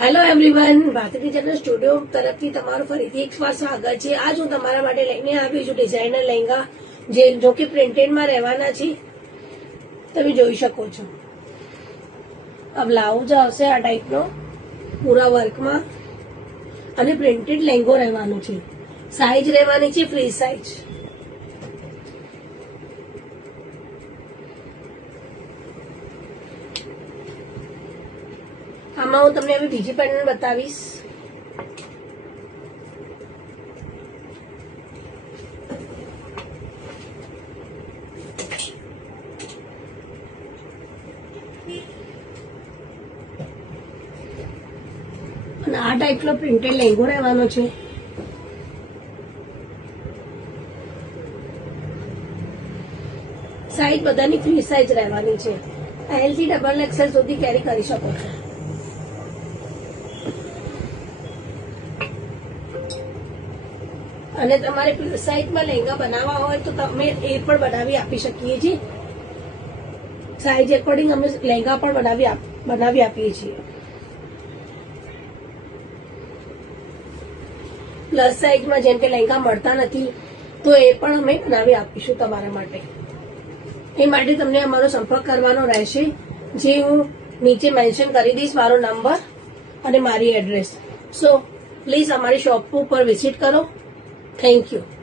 Hello everyone, Bharti designer studio તરફથી તમારું ફરીથી એકવાર સ્વાગત છે। આજ હું તમારા માટે લઈને આવી છું ડિઝાઇનર લહેંગા, જો કે પ્રિન્ટેડમાં રહેવાના છે। તમે જોઈ શકો છો આ બ્લાઉઝ આવશે આ ટાઈપનો પૂરા વર્કમાં, અને પ્રિન્ટેડ લહેંગો રહેવાનો છે। સાઈઝ રહેવાની છે ફ્રી સાઈઝ। આમાં હું તમને હવે બીજી પેટર્ન બતાવીશ। અને આ ટાઈપનો પ્રિન્ટેડ લહેંગો રહેવાનો છે। સાઈઝ બધાની ફ્રી સાઈઝ રહેવાની છે। એલ થી ડબલ એક્સેલ સુધી કેરી કરી શકો છો। અને તમારે સાઈઝમાં લહેંગા બનાવવા હોય તો તમે એ પણ બનાવી આપી શકીએ છીએ। સાઈઝ એકોર્ડિંગ અમે લહેંગા પણ બનાવી આપીએ છીએ। પ્લસ સાઈઝમાં જેમ કે લહેંગા મળતા નથી તો એ પણ અમે બનાવી આપીશું તમારા માટે। એ માટે તમને અમારો સંપર્ક કરવાનો રહેશે, જે હું નીચે મેન્શન કરી દઈશ, મારો નંબર અને મારી એડ્રેસ। સો પ્લીઝ અમારી શોપ ઉપર વિઝિટ કરો। Thank you.